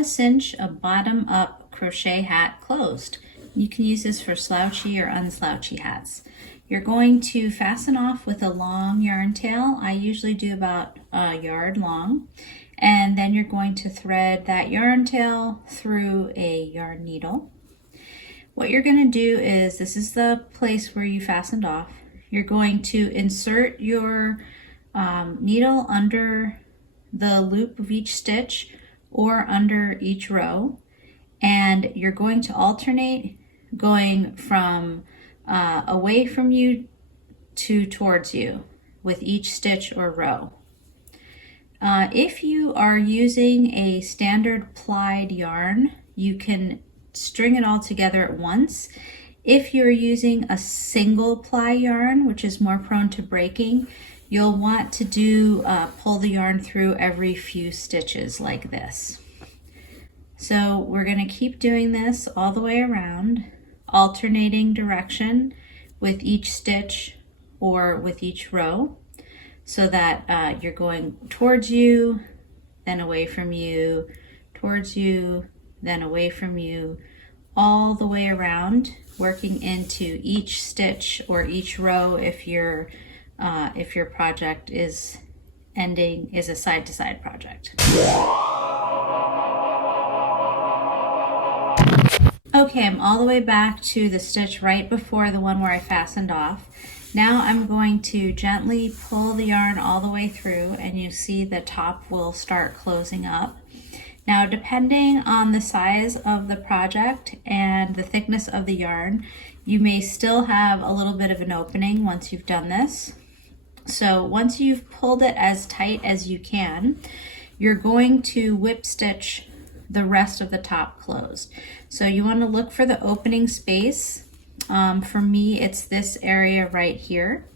to cinch a bottom-up crochet hat closed. You can use this for slouchy or unslouchy hats. You're going to fasten off with a long yarn tail. I usually do about a yard long. And then you're going to thread that yarn tail through a yarn needle. What you're going to do is, this is the place where you fastened off. You're going to insert your needle under the loop of each stitch or under each row, and you're going to alternate going from away from you to towards you with each stitch or row. If you are using a standard plied yarn, you can string it all together at once. If you're using a single ply yarn, which is more prone to breaking, you'll want to do pull the yarn through every few stitches like this. So we're going to keep doing this all the way around, alternating direction with each stitch or with each row, so that you're going towards you, then away from you, towards you, then away from you, all the way around, working into each stitch or each row if your project is a side-to-side project. Okay, I'm all the way back to the stitch right before the one where I fastened off. Now I'm going to gently pull the yarn all the way through, and you see the top will start closing up. Now, depending on the size of the project and the thickness of the yarn, you may still have a little bit of an opening once you've done this. So once you've pulled it as tight as you can, you're going to whip stitch the rest of the top closed. So you want to look for the opening space. For me, it's this area right here.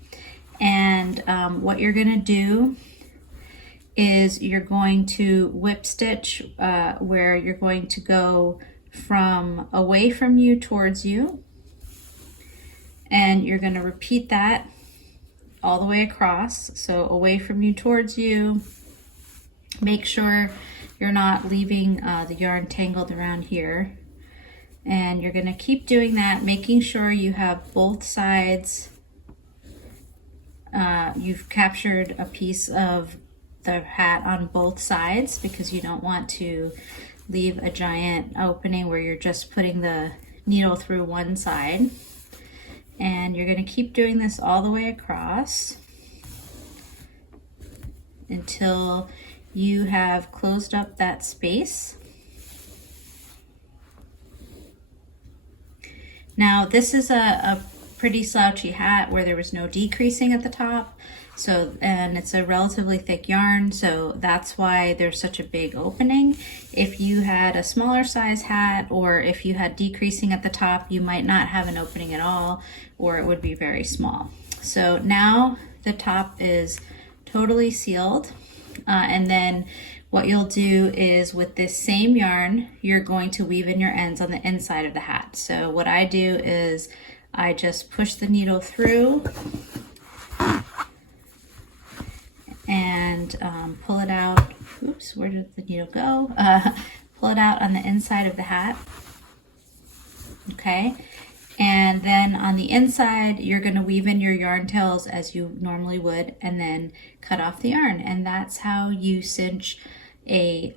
And what you're going to do is you're going to whip stitch where you're going to go from away from you towards you, and you're going to repeat that all the way across. So away from you towards you. Make sure you're not leaving the yarn tangled around here, and you're going to keep doing that, making sure you have both sides. You've captured a piece of the hat on both sides, because you don't want to leave a giant opening where you're just putting the needle through one side. And you're going to keep doing this all the way across until you have closed up that space. Now this is a pretty slouchy hat where there was no decreasing at the top. And it's a relatively thick yarn, so that's why there's such a big opening. If you had a smaller size hat, or if you had decreasing at the top, you might not have an opening at all, or it would be very small. So now the top is totally sealed, and then what you'll do is, with this same yarn, you're going to weave in your ends on the inside of the hat. So what I do is I just push the needle through and pull it out. Oops, where did the needle go? Pull it out on the inside of the hat. Okay, and then on the inside, you're going to weave in your yarn tails as you normally would, and then cut off the yarn. And that's how you cinch a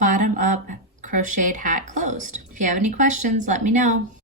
bottom-up crocheted hat closed. If you have any questions, let me know.